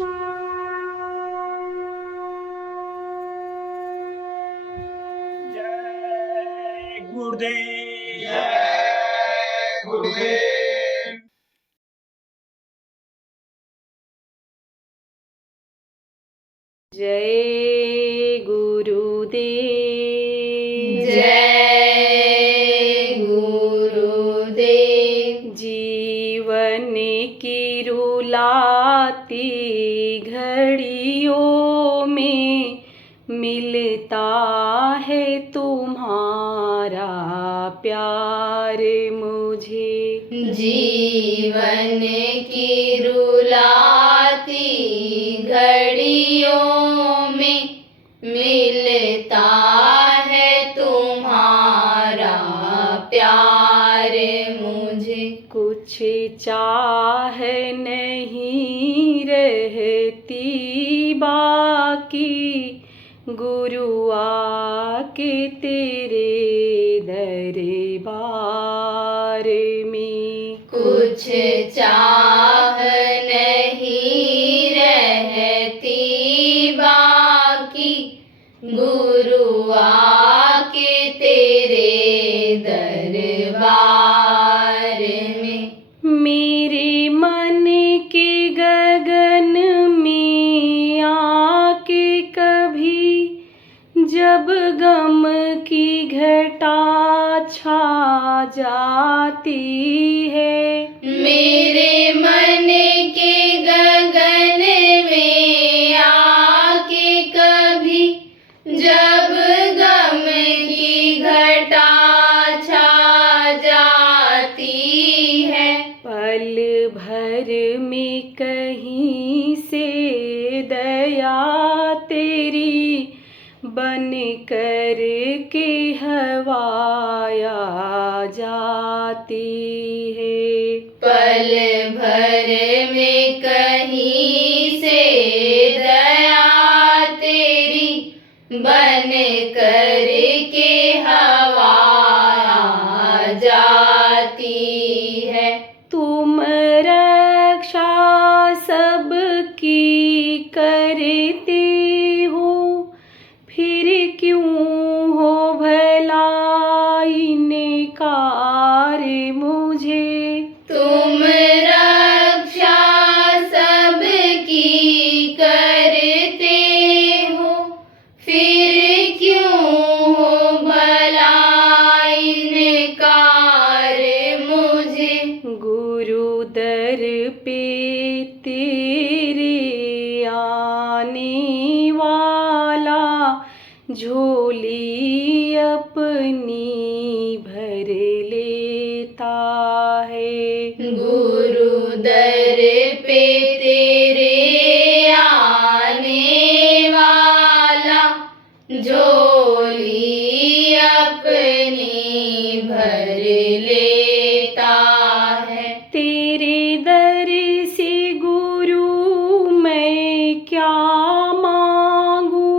जय गुरुदेव। जय गुरुदेव। जय गुरुदेव। जय गुरुदेव। जीवन की रुलाती घड़ियों में मिलता है तुम्हारा प्यार मुझे। जीवन की रुलाती घड़ियों में मिलता है तुम्हारा प्यार मुझे। कुछ चाह नहीं रहती बाकी, गुरु आके तेरे दरबार में। कुछ चाह नहीं रहती बाकी, गुरु आके तेरे दरबार में। मेरे मन के गगन में आके कभी जब गम की घटा छा जाती है। मेरे मन के गगन में आके कभी जब गम की घटा छा जाती है। पल भर में कहीं से दया तेरी बन कर के हवाया जाती है। पल भर में कहीं से दया तेरी बन कर के हवाया जाती है। तुम रक्षा सबकी करते हो, फिर क्यों हो भला इनकार मुझे। तुम रक्षा सबकी करते हो, फिर क्यों हो भला इनकार मुझे। गुरु दर पे तेरे आने वाला झोली अपनी भर लेता है। गुरु दर पे तेरे आने वाला झोली अपनी भर लेता है। तेरे दर से गुरु मैं क्या मांगू,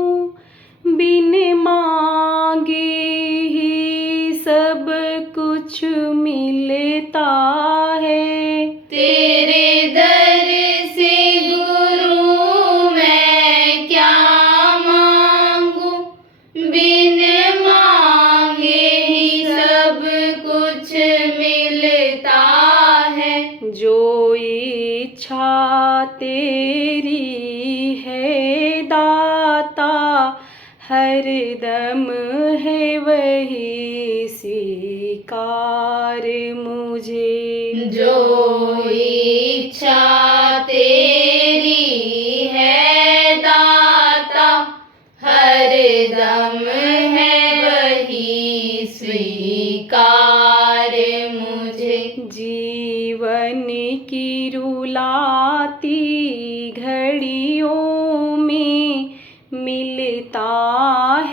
बिन मांगे ही सब कुछ मिलता है। तेरे दर से गुरु मैं क्या मांगू, बिन मांगे ही सब कुछ मिलता है। जो इच्छा तेरी है दाता, हरदम है वही स्वीकार मुझे। जो इच्छा तेरी है दाता, हर दम है वही स्वीकार मुझे। जीवन की रुलाती घड़ियों में मिलता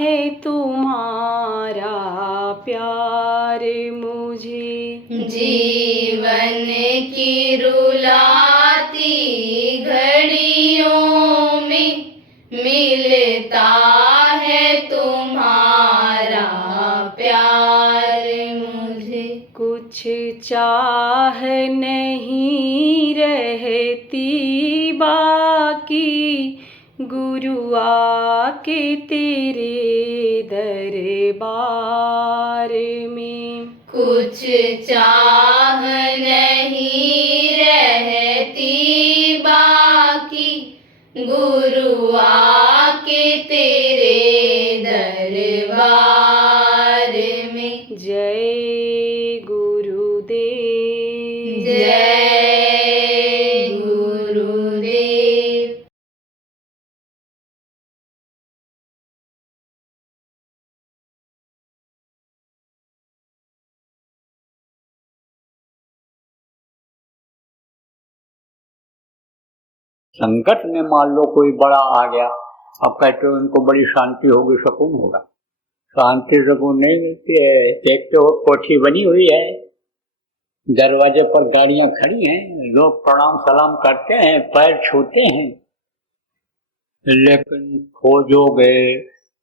है तुम्हारा प्यार मुझे। जीवन की रुलाती घड़ियों में मिलता है तुम्हारा प्यार मुझे। कुछ चाह नहीं रहती बाकी, की गुरु आके तेरे दरबार में। कुछ चाह नहीं रहती बाकी गुरु आके तेरे दरबार में। जय गुरुदेव। जय गुरुदेव। संकट में मान लो कोई बड़ा आ गया, अब कहते हो इनको बड़ी शांति होगी, सुकून होगा। शांति सुकून नहीं मिलती है। एक तो कोठी बनी हुई है, दरवाजे पर गाड़ियां खड़ी हैं, लोग प्रणाम सलाम करते हैं, पैर छूते हैं, लेकिन खोजोगे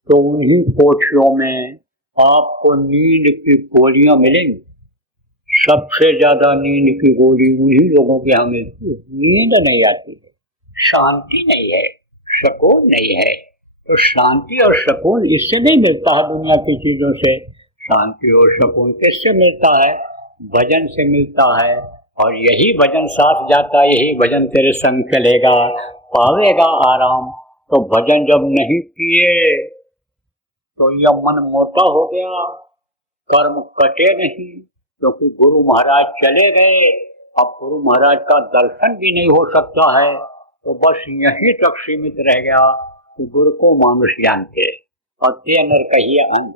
तो उन्हीं कोठियों में आपको नींद की गोलियां मिलेंगी। सबसे ज्यादा नींद की गोली उन्हीं लोगों के यहाँ मिलती है। नींद नहीं आती है, शांति नहीं है, सुकून नहीं है। तो शांति और सुकून इससे नहीं मिलता है दुनिया की चीजों से। शांति और सुकून किससे मिलता है? भजन से मिलता है। और यही भजन साथ जाता है, यही भजन तेरे संग चलेगा, पावेगा आराम। तो भजन जब नहीं किए तो यह मन मोटा हो गया, कर्म कटे नहीं, क्योंकि गुरु महाराज चले गए। अब गुरु महाराज का दर्शन भी नहीं हो सकता है, तो बस यहीं तक सीमित रह गया कि गुरु को मानुष जानते और ते नर कहिए अंध,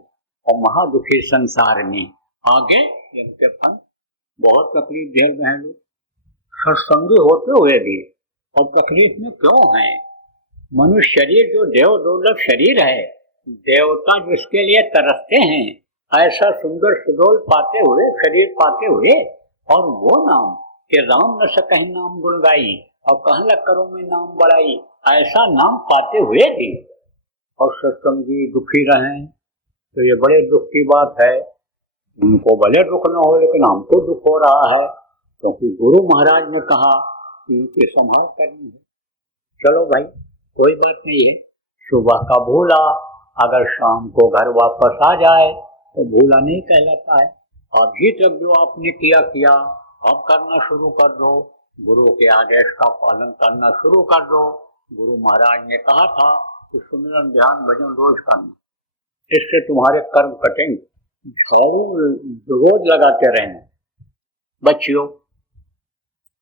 और महादुखी संसार में आगे इनके फन। बहुत तकलीफ झेल रहे हैं लोग, सत्संगी होते हुए भी। और तकलीफ में क्यों है? मनुष्य शरीर जो देव दुर्लभ शरीर है, देवता जिसके लिए तरसते हैं, ऐसा सुंदर सुडोल पाते हुए, शरीर पाते हुए, और वो नाम कि राम न सकहि नाम गुण गाई, और कहला करो मैं नाम बढ़ाई, ऐसा नाम पाते हुए भी और सत्संगी दुखी रहे, तो ये बड़े दुख की बात है। उनको भले दुख न हो, लेकिन हमको दुख हो रहा है, क्योंकि गुरु महाराज ने कहा कि इनकी संभाल करनी है। चलो भाई, कोई बात नहीं है। सुबह का भूला अगर शाम को घर वापस आ जाए तो भूला नहीं कहलाता है। अभी तक जो आपने किया, अब करना शुरू कर दो। गुरु के आदेश का पालन करना शुरू कर दो। गुरु महाराज ने कहा था कि सुमिरन ध्यान भजन रोज करना, इससे तुम्हारे कर्म कटेंगे। झाड़ू रोज लगाते रहना। बच्चियों,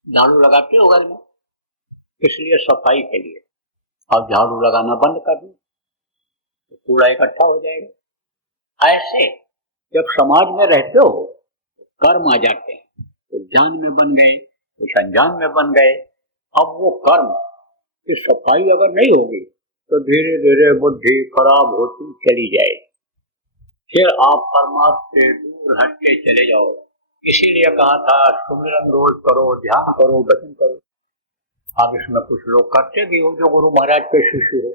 झाड़ू लगाते हो घर में, इसलिए सफाई के लिए। अब झाड़ू लगाना बंद कर दो तो कूड़ा इकट्ठा हो जाएगा। ऐसे जब समाज में रहते हो कर्म आ जाते हैं, कुछ जान में बन गए, कुछ अनजान में बन गए। अब वो कर्म की सफाई अगर नहीं होगी तो धीरे धीरे बुद्धि खराब होती चली जाएगी, फिर आप परमात्मा से दूर हटते चले जाओ। इसीलिए कहा था सुमिरन रोज करो, ध्यान करो, भजन करो। अब इसमें कुछ लोग करते भी हो जो गुरु महाराज के शिष्य हो,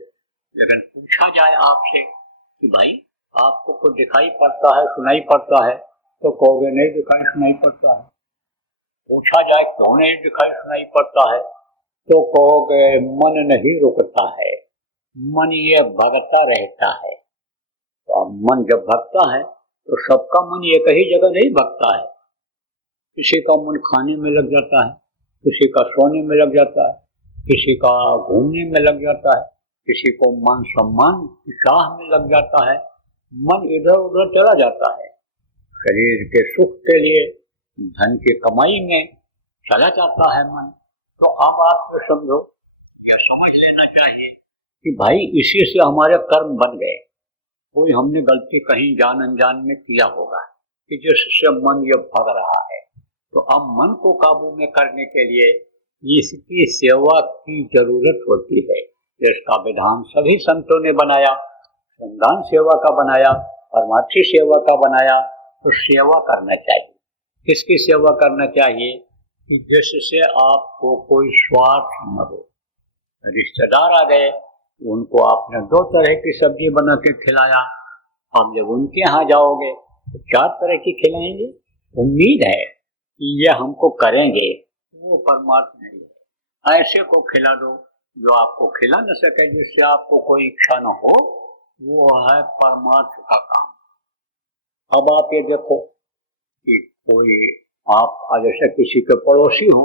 लेकिन पूछा जाए आपसे कि भाई आपको कुछ दिखाई पड़ता है, सुनाई पड़ता है, तो कहोगे नहीं दिखाई सुनाई पड़ता है। पूछा जाए क्यों नहीं दिखाई सुनाई पड़ता है, तो कहोगे मन नहीं रुकता है, मन ये भगता रहता है। तो अब मन जब भगता है तो सबका मन एक ही जगह नहीं भगता है। किसी का मन खाने में लग जाता है, किसी का सोने में लग जाता है, किसी का घूमने में लग जाता है, किसी को मान सम्मान की चाह में लग जाता है। मन इधर उधर चला जाता है, शरीर के सुख के लिए, धन की कमाई में चला जाता है मन। तो अब आप तो समझो या समझ लेना चाहिए कि भाई इसी से हमारे कर्म बन गए। कोई हमने गलती कहीं जान अनजान में किया होगा कि जिससे मन ये भग रहा है। तो अब मन को काबू में करने के लिए इसकी सेवा की जरूरत होती है। इसका विधान सभी संतों ने बनाया, संदान सेवा का बनाया, परमार्थी सेवा का बनाया। तो सेवा करना चाहिए। किसकी सेवा करना चाहिए? कि जिससे आपको कोई स्वार्थ न हो। रिश्तेदार आ गए, उनको आपने 2 तरह की सब्जी बना के खिलाया, अब जब उनके यहाँ जाओगे तो 4 तरह की खिलाएंगे। उम्मीद है कि ये हमको करेंगे, वो परमात्मा नहीं है। ऐसे को खिला दो जो आपको खिला न सके, जिससे आपको कोई इच्छा न हो, वो है परमार्थ का काम। अब आप ये देखो कि कोई आप जैसे किसी के पड़ोसी हो,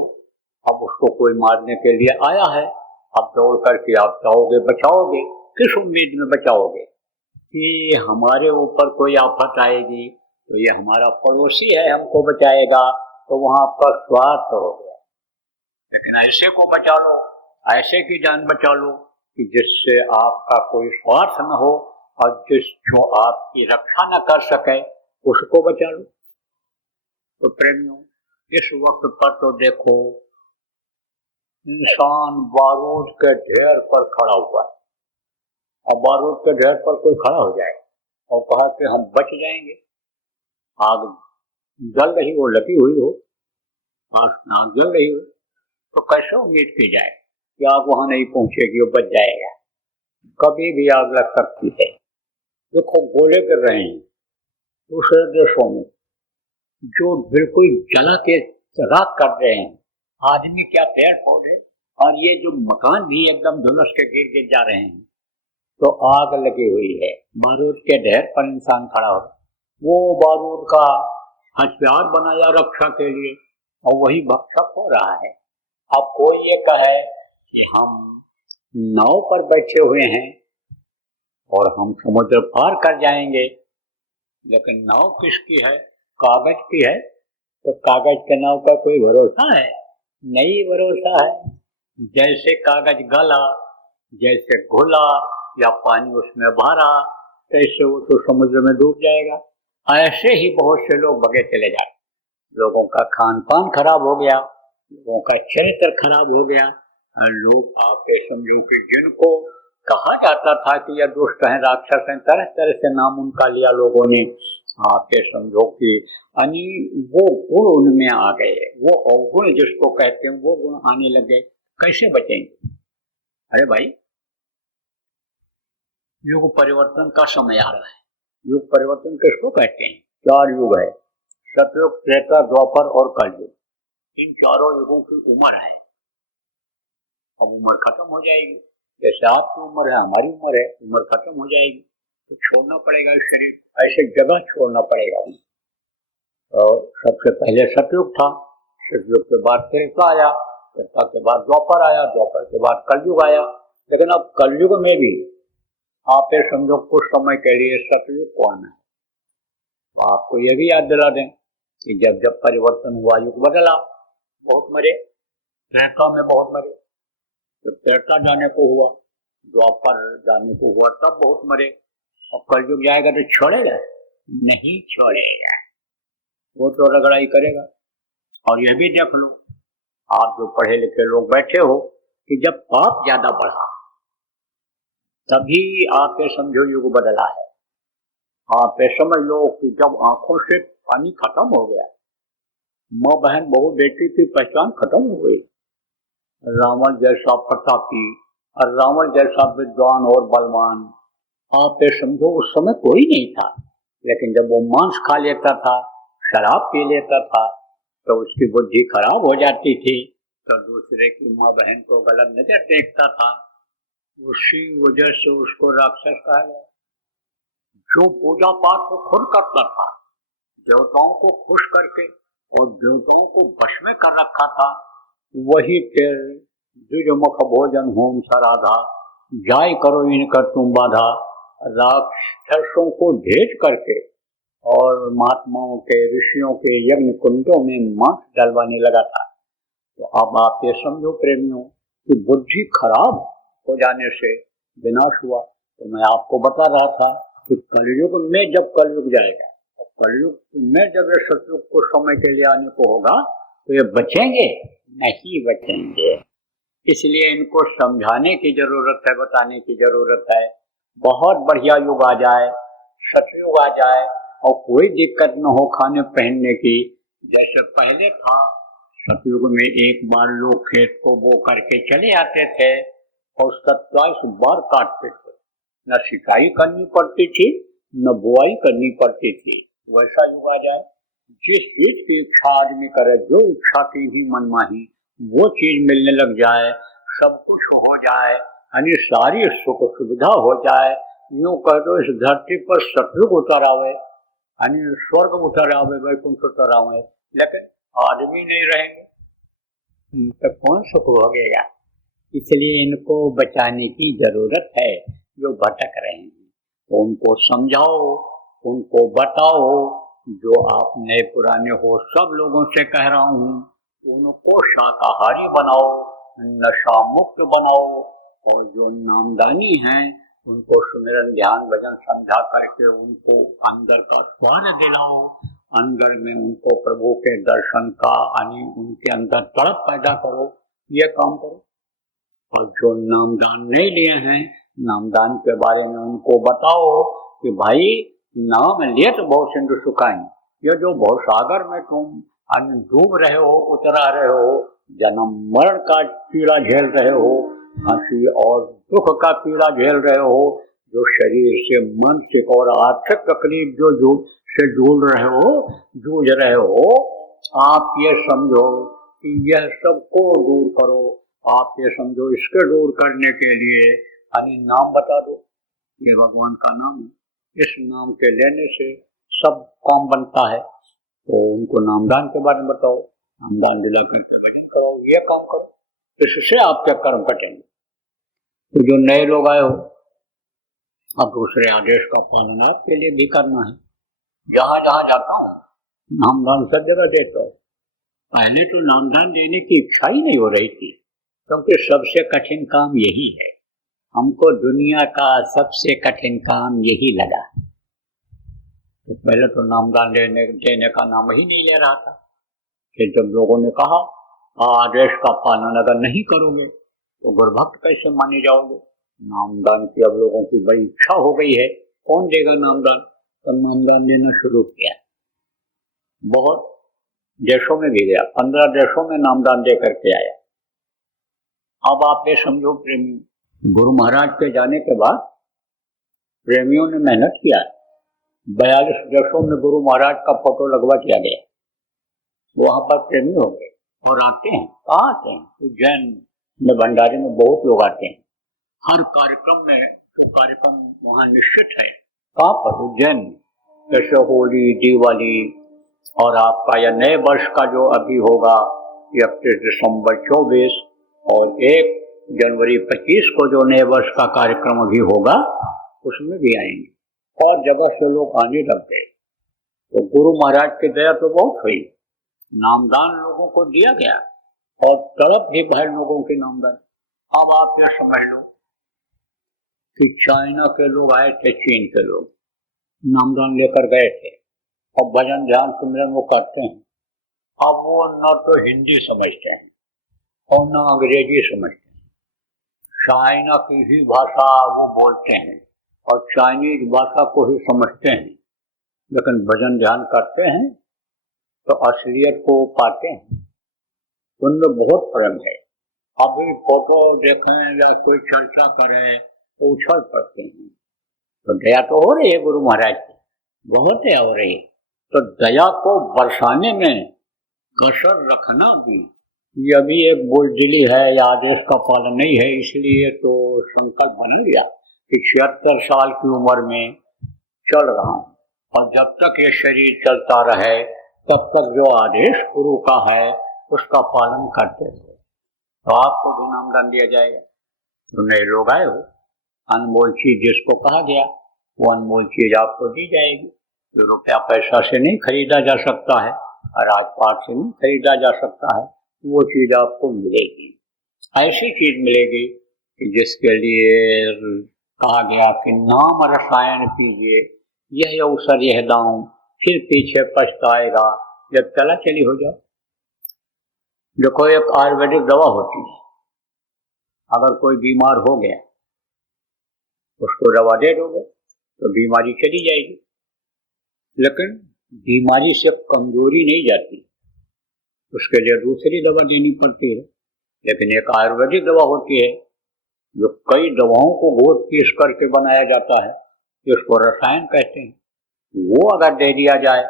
अब उसको कोई मारने के लिए आया है, अब दौड़ करके आप जाओगे, बचाओगे। किस उम्मीद में बचाओगे कि हमारे ऊपर कोई आफत आएगी तो ये हमारा पड़ोसी है, हमको बचाएगा, तो वहां पर स्वार्थ हो गया। लेकिन ऐसे को बचा लो, ऐसे की जान बचा लो कि जिससे आपका कोई स्वार्थ न हो और जो आपकी रक्षा न कर सके उसको बचा लो। तो प्रेमियों, इस वक्त पर तो देखो इंसान बारूद के ढेर पर खड़ा हुआ है। अब बारूद के ढेर पर कोई खड़ा हो जाए और कहा कि हम बच जाएंगे, आग जल रही हो, लगी हुई हो, आग जल रही हो, तो कैसे उम्मीद की जाए कि आग वहां नहीं पहुंचेगी, वो बच जाएगा? कभी भी आग लग सकती है। देखो गोले गिर रहे हैं दूसरे देशों में, जो बिल्कुल जला के राख कर रहे हैं, आदमी क्या पेड़ पौधे, और ये जो मकान भी एकदम झुलस के गिर जा रहे हैं, तो आग लगी हुई है। बारूद के ढेर पर इंसान खड़ा हो, वो बारूद का हथियार बनाया रक्षा के लिए, और वही भक्षक हो रहा है। अब कोई ये कहे कि हम नाव पर बैठे हुए हैं और हम समुद्र पार कर जाएंगे, लेकिन नाव किसकी है? कागज की है। तो कागज के नाव का कोई भरोसा है? नहीं भरोसा है। जैसे कागज गला, जैसे घुला या पानी उसमें भरा, तैसे वो तो समुद्र में डूब जाएगा। ऐसे ही बहुत से लोग बगे चले जाते, लोगों का खान पान खराब हो गया, लोगों का चरित्र खराब हो गया। लोग आप समझो कि जिनको कहा जाता था कि यह दुष्ट हैं, राक्षस हैं, तरह तरह से नाम उनका लिया लोगों ने, आप समझो कि वो गुण उनमें आ गए, वो अवगुण जिसको कहते हैं वो गुण आने लग गए। कैसे बचेंगे? अरे भाई, युग परिवर्तन का समय आ रहा है। युग परिवर्तन किसको कहते हैं? 4 युग है, सतयुग, त्रेता, द्वापर और कलयुग। इन चारों युगों की उम्र है। अब उम्र खत्म हो जाएगी, जैसे आपकी उम्र है, हमारी उम्र है, उम्र खत्म हो जाएगी, तो छोड़ना पड़ेगा इस शरीर, ऐसे जगह छोड़ना पड़ेगा। और सबसे पहले सतयुग था, सतयुग के बाद त्रेता आया, त्रेता के बाद द्वापर आया, द्वापर के बाद कलयुग आया। लेकिन अब कलयुग में भी आप ये समझो कुछ समय के लिए सतयुग कौन है। आपको ये भी याद दिला दें कि जब जब परिवर्तन हुआ, युग बदला, बहुत मरे, त्रेता में बहुत मरे, जब त्रेता जाने को हुआ, द्वापर जाने को हुआ, तब बहुत मरे। और कलयुग जाएगा तो छोड़ेगा? नहीं छोड़ेगा, वो तो रगड़ाई करेगा। और यह भी देख लो, आप जो पढ़े लिखे लोग बैठे हो, कि जब पाप ज्यादा बढ़ा तभी आप ये समझो युग बदला है। आप ये समझ लो कि जब आंखों से पानी खत्म हो गया, माँ बहन बहू बेटी की पहचान खत्म हो गई, रावण जैसा प्रतापी और रावण जैसा विद्वान और बलवान, आप ये समझो उस समय कोई नहीं था। लेकिन जब वो मांस खा लेता था, शराब पी लेता था, तो उसकी बुद्धि खराब हो जाती थी, तो दूसरे की माँ बहन को गलत नजर देखता था। उसी वजह से उसको राक्षस कहा गया। जो पूजा पाठ को खुद करता था, देवताओं को खुश करके और देवताओं को वश में कर रखा था, वही फिर द्विजमुख भोजन होम सराधा, जाय करो इनकर तुम बाधा, राक्षसों को भेज करके और महात्माओं के, ऋषियों के यज्ञ कुंडों में मांस डलवाने लगा था। तो अब आप ये समझो प्रेमियों कि बुद्धि खराब हो जाने से विनाश हुआ। तो मैं आपको बता रहा था कि कलयुग में जब कलयुग जाएगा, कलयुग में जब ये सतयुग को समय के लिए आने को होगा, तो ये बचेंगे? नहीं बचेंगे। इसलिए इनको समझाने की जरूरत है, बताने की जरूरत है। बहुत बढ़िया युग आ जाए, सतयुग आ जाए, और कोई दिक्कत न हो खाने पहनने की, जैसे पहले था। सतयुग में एक बार लोग खेत को बो करके चले आते थे और 27 बार काटते थे, न सिंचाई करनी पड़ती थी, न बुआई करनी पड़ती थी। वैसा युग आ जाए, जिस चीज की इच्छा आदमी करे, जो इच्छा की ही मनमाही वो चीज मिलने लग जाए, सब कुछ हो जाए, यानी सारी सुख सुविधा हो जाए, यूं कह दो इस धरती पर सतयुग उतर आवे, यानी स्वर्ग उतर आवे, वैकुंठ उतर आवे, लेकिन आदमी नहीं रहेंगे तो कौन सुख भोगेगा। इसलिए इनको बचाने की जरूरत है, जो भटक रहे हैं तो उनको समझाओ, उनको बताओ। जो आप नए पुराने हो सब लोगों से कह रहा हूँ, उनको शाकाहारी बनाओ, नशा मुक्त बनाओ, और जो नामदानी हैं उनको सुमिरन ध्यान भजन समझा करके उनको अंदर का स्वाद दिलाओ, अंदर में उनको प्रभु के दर्शन का यानी उनके अंदर तड़प पैदा करो, ये काम करो। और जो नामदान नहीं लिए हैं, नामदान के बारे में उनको बताओ कि भाई नाम लिए तो बहुत सिंधु सुखाएं, ये जो बहुत सागर में तुम डूब रहे हो, उतरा रहे हो, जन्म मरण का पीड़ा झेल रहे हो, हंसी और दुख का पीड़ा झेल रहे हो, जो शरीर से मानसिक और आर्थिक तकलीफ जो जूझ रहे हो, आप ये समझो कि यह सबको दूर करो। आप ये समझो इसके दूर करने के लिए यानी नाम बता दो, ये भगवान का नाम है, इस नाम के लेने से सब काम बनता है। तो उनको नामदान के बारे में बताओ, नामदान दिला करके भजन करो, ये काम करो, इससे आपके कर्म कटेंगे। तो जो नए लोग आए हो, अब दूसरे आदेश का पालन आपके लिए भी करना है। जहां जहां जाता हूँ नामदान सब जगह देता हूँ। पहले तो नामदान देने की इच्छा ही नहीं हो रही थी, क्योंकि सबसे कठिन काम यही है, हमको दुनिया का सबसे कठिन काम यही लगा। तो पहले तो नामदान देने का नाम ही नहीं ले रहा था। फिर जब लोगों ने कहा आदेश का पालन अगर नहीं करोगे तो गुरुभक्त कैसे माने जाओगे, नामदान की अब लोगों की बड़ी इच्छा हो गई है, कौन देगा नामदान। तो नामदान देना शुरू किया, बहुत देशों में भी गया, 15 देशों में नामदान दे करके आया। अब आप ये समझो प्रेमी, गुरु महाराज के जाने के बाद प्रेमियों ने मेहनत किया, 42 देशों में गुरु महाराज का फोटो लगवा दिया गया, वहां पर प्रेमी हो गए और आते हैं। कहाँ आते हैं? उज्जैन में भंडारे में बहुत लोग आते हैं, हर कार्यक्रम में जो कार्यक्रम वहाँ निश्चित है। कहाँ पर? उज्जैन। जैसे होली, दिवाली और आपका यह नए वर्ष का जो अभी होगा 31 दिसंबर 24 और 1 जनवरी 25 को जो नए वर्ष का कार्यक्रम अभी होगा, उसमें भी आएंगे और जगह से लोग आने लग गए। तो गुरु महाराज की दया तो बहुत हुई, नामदान लोगों को दिया गया और तड़प भी भर लोगों के नामदान। अब आप ये समझ लो कि चाइना के लोग आए थे, चीन के लोग नामदान लेकर गए थे और भजन ध्यान सुमिरन वो करते हैं। अब वो न तो हिंदी समझते हैं और न अंग्रेजी समझते हैं, चाइना की ही भाषा वो बोलते हैं और चाइनीज भाषा को ही समझते हैं, लेकिन भजन ध्यान करते हैं तो असलियत को पाते हैं, उनमें बहुत प्रेम है। अभी फोटो देखें या कोई चर्चा करें तो उछल पड़ते हैं। तो दया तो हो रही है गुरु महाराज की, बहुत दया हो रही है। तो दया को बरसाने में कसर रखना भी, ये अभी एक बुजदिली है या आदेश का पालन नहीं है, इसलिए तो संकल्प बना लिया कि 76 साल की उम्र में चल रहा हूँ और जब तक ये शरीर चलता रहे तब तक जो आदेश गुरु का है उसका पालन करते रहो। तो आपको भी नामदान दिया जाएगा। तो नए लोग आए हो, अनमोल चीज जिसको कहा गया वो अनमोल चीज आपको दी जाएगी। जो रुपया पैसा से नहीं खरीदा जा सकता है, राजपाट से नहीं खरीदा जा सकता है, वो चीज आपको मिलेगी। ऐसी चीज मिलेगी कि जिसके लिए कहा गया कि नाम रसायन पीजिए, यह अवसर यह दाऊं, फिर पीछे पछताएगा जब चला चली हो जाओ। देखो एक आयुर्वेदिक दवा होती है, अगर कोई बीमार हो गया उसको दवा दे दोगे तो बीमारी चली जाएगी, लेकिन बीमारी से कमजोरी नहीं जाती, उसके लिए दूसरी दवा देनी पड़ती है। लेकिन एक आयुर्वेदिक दवा होती है जो कई दवाओं को घोट पीस करके बनाया जाता है, जिसको रसायन कहते हैं, वो अगर दे दिया जाए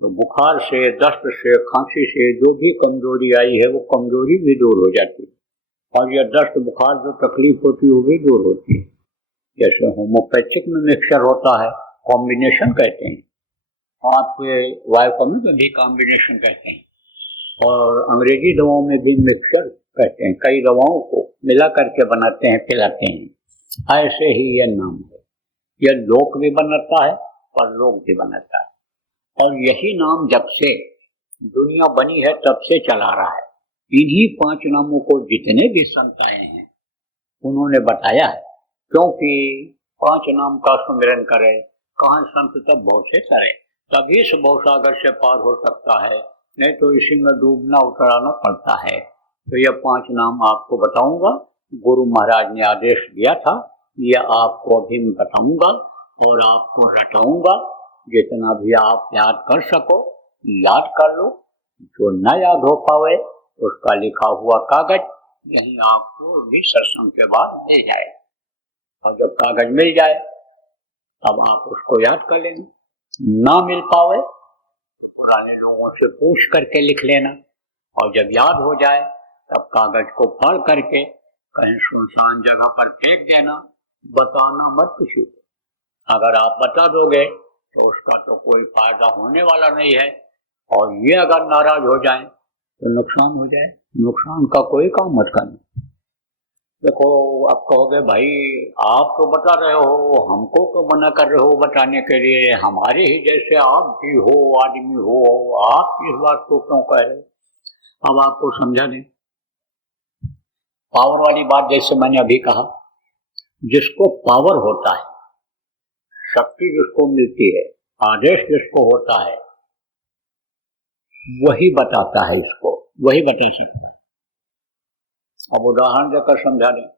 तो बुखार से, दस्त से, खांसी से जो भी कमजोरी आई है वो कमजोरी भी दूर हो जाती है और यह दस्त बुखार जो तकलीफ होती है वो भी दूर होती है। जैसे होम्योपैथिक में मिक्सचर होता है, कॉम्बिनेशन कहते हैं, आपके वायकोमिक में भी कॉम्बिनेशन कहते हैं, और अंग्रेजी दवाओं में भी मिक्सचर कहते हैं। कई दवाओं को मिला करके बनाते हैं, पिलाते हैं। ऐसे ही यह नाम है, यह लोक भी बनाता है परलोक भी बनाता है। और यही नाम जब से दुनिया बनी है तब से चला रहा है। इन्हीं 5 नामों को जितने भी संत आए हैं उन्होंने बताया है, क्योंकि 5 नाम का सुमिरन करे, कहाँ संत तब भव से करे, तभी इस भवसागर से पार हो सकता है, नहीं तो इसी में डूबना उतराना पड़ता है। तो यह 5 नाम आपको बताऊंगा, गुरु महाराज ने आदेश दिया था, यह आपको अभी मैं बताऊंगा और आपको रटाऊंगा। जितना भी आप याद कर सको याद कर लो, जो न याद हो पावे उसका लिखा हुआ कागज यही आपको भी सत्संग के बाद मिल जाए, और जब कागज मिल जाए तब आप उसको याद कर लेना। ना मिल पावे तो पुराने लोगों से पूछ करके लिख लेना, और जब याद हो जाए तब कागज को पढ़ करके कहीं सुनसान जगह पर फेंक देना, बताना मत किसी को। अगर आप बता दोगे तो उसका तो कोई फायदा होने वाला नहीं है, और ये अगर नाराज हो जाए तो नुकसान हो जाए। नुकसान का कोई काम मत करना। देखो, आप कहोगे भाई आप तो बता रहे हो, हमको तो मना कर रहे हो बताने के लिए, हमारे ही जैसे आप भी हो, आदमी हो, आप इस बात को क्यों कह रहे हो? अब आपको समझा दें, पावर वाली बात जैसे मैंने अभी कहा, जिसको पावर होता है, शक्ति जिसको मिलती है, आदेश जिसको होता है, वही बताता है, इसको वही बता सकता है। अब उदाहरण देकर समझा दें,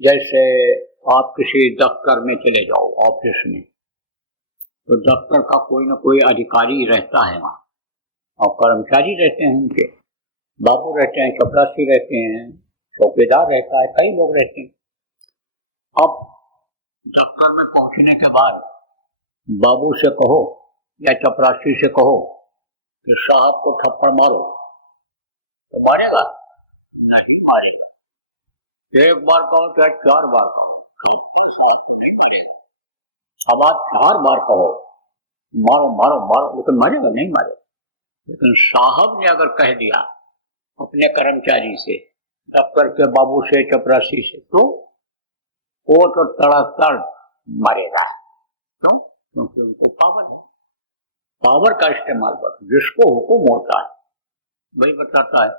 जैसे आप किसी दफ्तर में चले जाओ, ऑफिस में, तो दफ्तर का कोई ना कोई अधिकारी रहता है वहाँ, और कर्मचारी रहते हैं, उनके बाबू रहते हैं, चपरासी रहते हैं, चौकीदार रहता है, कई लोग रहते हैं। अब दफ्तर में पहुंचने के बाद बाबू से कहो या चपरासी से कहो कि साहब को थप्पड़ मारो, तो मारेगा? नहीं मारेगा। एक बार कहो चाहे 4 बार कहो, तो नहीं मारेगा। अब आप 4 बार कहो मारो मारो मारो, लेकिन मारेगा? नहीं मारेगा। लेकिन साहब ने अगर कह दिया अपने कर्मचारी से, दफ्तर के बाबू से, चपरासी से, तो वो तो तड़ातड़ मारेगा। क्यों? क्योंकि उनको पावर है। पावर का इस्तेमाल कर, जिसको हुक्म होता है वही बताता है।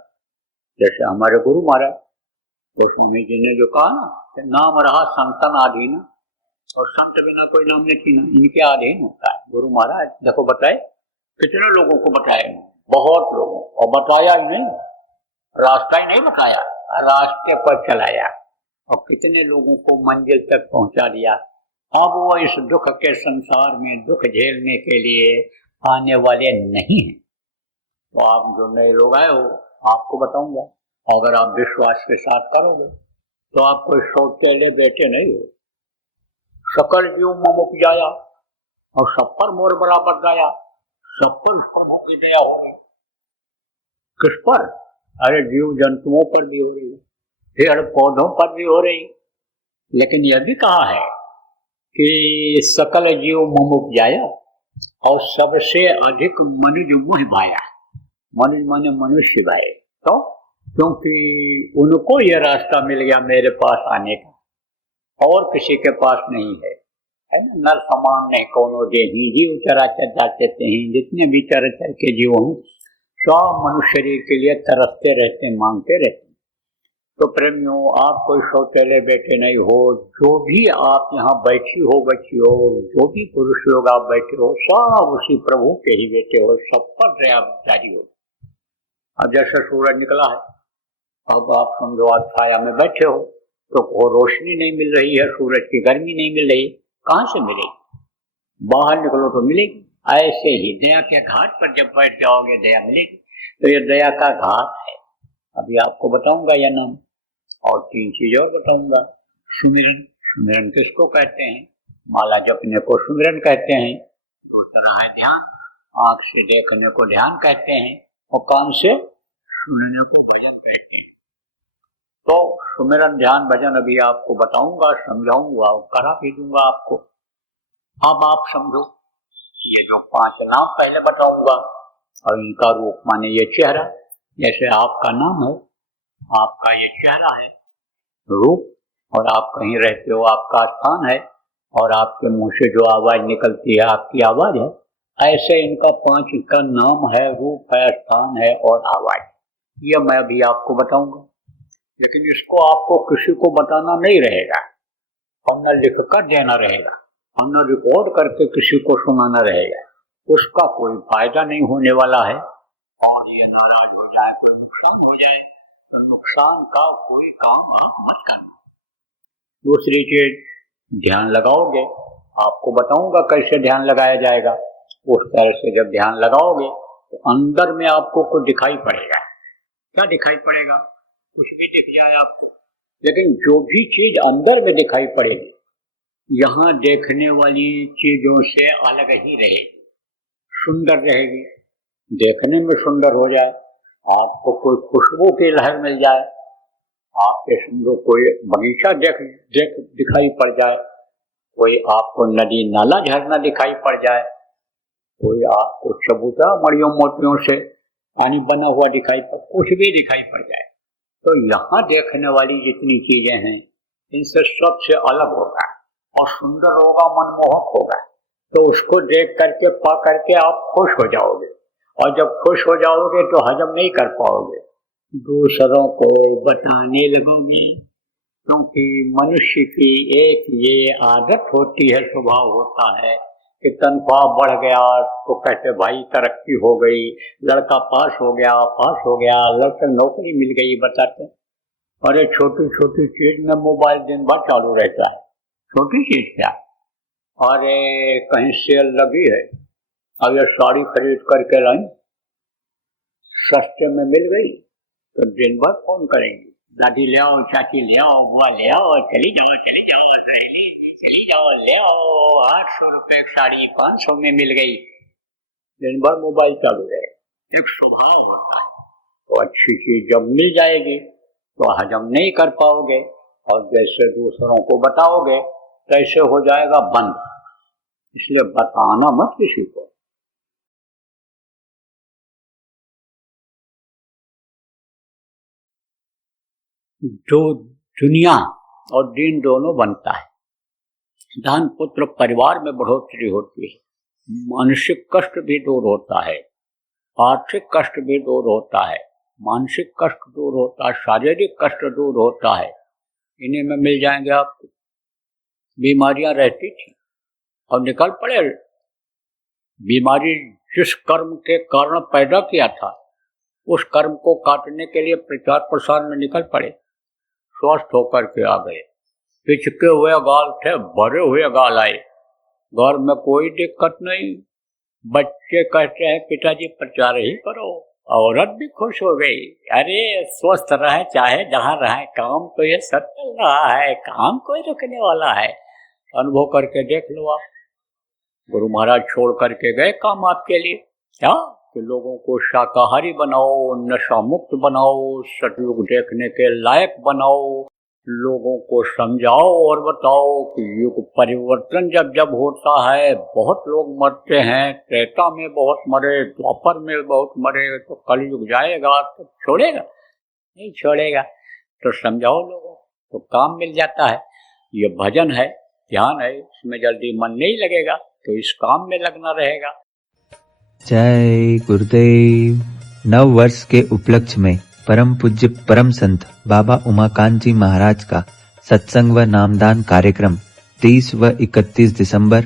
जैसे हमारे गुरु महाराज गोस्वामी जी ने जो कहा ना कि नाम रहा संतन अधीन, और संत बिना कोई नाम नहीं छीना, इनके अधीन होता है। गुरु महाराज देखो बताए, कितने लोगों को बताया, बहुत लोगों, और बताया ही नहीं, रास्ता ही नहीं बताया, रास्ते पर चलाया, और कितने लोगों को मंजिल तक पहुंचा दिया। अब वो इस दुख के संसार में दुख झेलने के लिए आने वाले नहीं हैं। तो आप जो नए लोग आए हो, आपको बताऊंगा, अगर आप विश्वास के साथ करोगे तो आप कोई सौतेले बेटे नहीं हो। सकल जीव मम उपजाया, और सब पर मोर बराबर गाया, सब पर प्रभु की दया हो रही। किस पर? अरे जीव जंतुओं पर भी हो रही है, पेड़ पौधों पर भी हो रही। लेकिन यह भी कहा है कि सकल जीव मम उपजाया, और सबसे अधिक मनुज मुह भाया। मनुज माने मनुष्य भाई, तो क्योंकि उनको यह रास्ता मिल गया मेरे पास आने का, और किसी के पास नहीं है ना। नर समान नहीं कोनो देही, जीव चराचर जाते हैं, जितने भी चराचर के जीव हों सब मनुष्य शरीर के लिए तरसते रहते हैं, मांगते रहते हैं। तो प्रेमियों, आप कोई सौतेले बैठे नहीं हो। जो भी आप यहाँ बैठी हो, बच्ची हो, जो भी पुरुष लोग आप बैठे हो, सब उसी प्रभु के ही बेटे हो, सब पर दया जारी हो। अब जैसे सूरज निकला है, अब आप समझो आप छाया में बैठे हो, तो वो रोशनी नहीं मिल रही है, सूरज की गर्मी नहीं मिल रही, कहाँ से मिलेगी? बाहर निकलो तो मिलेगी। ऐसे ही दया के घाट पर जब बैठ जाओगे दया मिलेगी। तो ये दया का घाट है। अभी आपको बताऊंगा यह नाम, और 3 चीज और बताऊंगा। सुमिरन, सुमिरन किसको कहते हैं? माला जपने को सुमिरन कहते हैं। दूसरा है ध्यान, आंख से देखने को ध्यान कहते हैं, और कान से सुनने को भजन कहते हैं। तो सुमिरन ध्यान भजन अभी आपको बताऊंगा, समझाऊंगा, करा भी दूंगा आपको। अब आप समझो, ये जो 5 नाम पहले बताऊंगा और इनका रूप माने ये चेहरा, जैसे आपका नाम है, आपका ये चेहरा है रूप, और आप कहीं रहते हो आपका स्थान है, और आपके मुंह से जो आवाज निकलती है आपकी आवाज है। ऐसे इनका 5 का नाम है, रूप है, स्थान है और आवाज। ये मैं अभी आपको बताऊंगा, लेकिन इसको आपको किसी को बताना नहीं रहेगा, और न लिख कर देना रहेगा, और न रिकॉर्ड करके किसी को सुनाना रहेगा। उसका कोई फायदा नहीं होने वाला है, और ये नाराज हो जाए, कोई नुकसान हो जाए, तो नुकसान का कोई काम आप मत करना। दूसरी चीज, ध्यान लगाओगे, आपको बताऊंगा कैसे ध्यान लगाया जाएगा। उस तरह से जब ध्यान लगाओगे तो अंदर में आपको कुछ दिखाई पड़ेगा। क्या दिखाई पड़ेगा? कुछ भी दिख जाए आपको, लेकिन जो भी चीज अंदर में दिखाई पड़ेगी, यहाँ देखने वाली चीजों से अलग ही रहेगी, सुंदर रहेगी। देखने में सुंदर हो जाए, आपको कोई खुशबू की लहर मिल जाए, आपके समझो कोई बगीचा दिखाई पड़ जाए, कोई आपको नदी नाला झरना दिखाई पड़ जाए, कोई आपको चबूतरा मड़ियों मोतियों से पानी बना हुआ दिखाई पड़, कुछ भी दिखाई पड़ जाए, तो यहाँ देखने वाली जितनी चीजें हैं इनसे सबसे अलग होगा और सुंदर होगा, मनमोहक होगा। तो उसको देख करके पा करके आप खुश हो जाओगे, और जब खुश हो जाओगे तो हजम नहीं कर पाओगे, दूसरों को बताने लगोगे, क्योंकि मनुष्य की एक ये आदत होती है, स्वभाव होता है कि तनख्वाह बढ़ गया तो कहते भाई तरक्की हो गई, लड़का पास हो गया, लड़का नौकरी मिल गई, बताते। अरे छोटी छोटी चीज में मोबाइल दिन भर चालू रहता है। छोटी चीज क्या? अरे कहीं सेल लगी है, अब ये साड़ी खरीद करके लाई, सस्ते में मिल गई, तो दिन भर फोन करेंगे, दादी ले आओ, चाची ले आओ, बुआ ले आओ, चली जाओ सहेली जी चली जाओ, ले आओ, 800 रुपए साड़ी 500 में मिल गई। दिन भर मोबाइल चालू रहे, एक स्वभाव होता है। तो अच्छी चीज जब मिल जाएगी तो हजम नहीं कर पाओगे, और जैसे दूसरों को बताओगे तैसे हो जाएगा बंद। इसलिए बताना मत किसी को। जो दुनिया और दीन दोनों बनता है, धन पुत्र परिवार में बढ़ोतरी होती है, मानसिक कष्ट भी दूर होता है, आर्थिक कष्ट भी दूर होता है, मानसिक कष्ट दूर होता है, शारीरिक कष्ट दूर होता है। इन्हीं में मिल जाएंगे आपको। बीमारियां रहती थी और निकल पड़े, बीमारी जिस कर्म के कारण पैदा किया था उस कर्म को काटने के लिए प्रचार प्रसार में निकल पड़े, स्वस्थ होकर के आ गए। पिचके हुए गाल थे, भरे हुए गाल आए, घर में कोई दिक्कत नहीं। बच्चे कहते हैं पिताजी प्रचार ही करो, औरत भी खुश हो गई, अरे स्वस्थ रहे चाहे जहाँ रहे, काम तो ये सब चल रहा है, काम कोई रुकने वाला है। अनुभव करके देख लो आप। गुरु महाराज छोड़ करके गए काम आपके लिए, क्या कि लोगों को शाकाहारी बनाओ, नशा मुक्त बनाओ, सतयुग देखने के लायक बनाओ, लोगों को समझाओ और बताओ कि युग परिवर्तन जब जब होता है बहुत लोग मरते हैं, त्रेता में बहुत मरे, द्वापर में बहुत मरे, तो कलयुग जाएगा तो छोड़ेगा नहीं छोड़ेगा। तो समझाओ लोगों तो काम मिल जाता है। ये भजन है, ध्यान है, इसमें जल्दी मन नहीं लगेगा तो इस काम में लगना रहेगा। जय गुरुदेव। नव वर्ष के उपलक्ष्य में परम पूज्य परम संत बाबा उमाकांत जी महाराज का सत्संग व नामदान कार्यक्रम 30 व 31 दिसंबर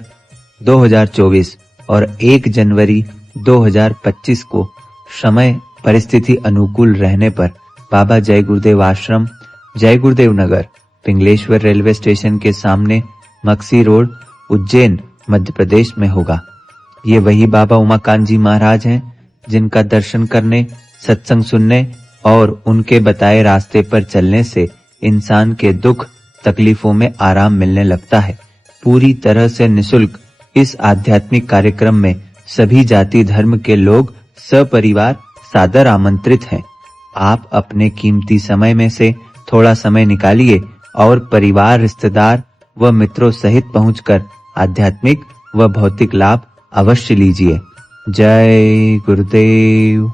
2024 और 1 जनवरी 2025 को समय परिस्थिति अनुकूल रहने पर बाबा जय गुरुदेव आश्रम, जय गुरुदेव नगर, पिंगलेश्वर रेलवे स्टेशन के सामने, मक्सी रोड, उज्जैन, मध्य प्रदेश में होगा। ये वही बाबा उमाकांत जी महाराज हैं जिनका दर्शन करने, सत्संग सुनने और उनके बताए रास्ते पर चलने से इंसान के दुख तकलीफों में आराम मिलने लगता है। पूरी तरह से निशुल्क इस आध्यात्मिक कार्यक्रम में सभी जाति धर्म के लोग सपरिवार सादर आमंत्रित हैं। आप अपने कीमती समय में से थोड़ा समय निकालिए और परिवार, रिश्तेदार व मित्रों सहित पहुंचकर आध्यात्मिक व भौतिक लाभ अवश्य लीजिए। जय गुरुदेव।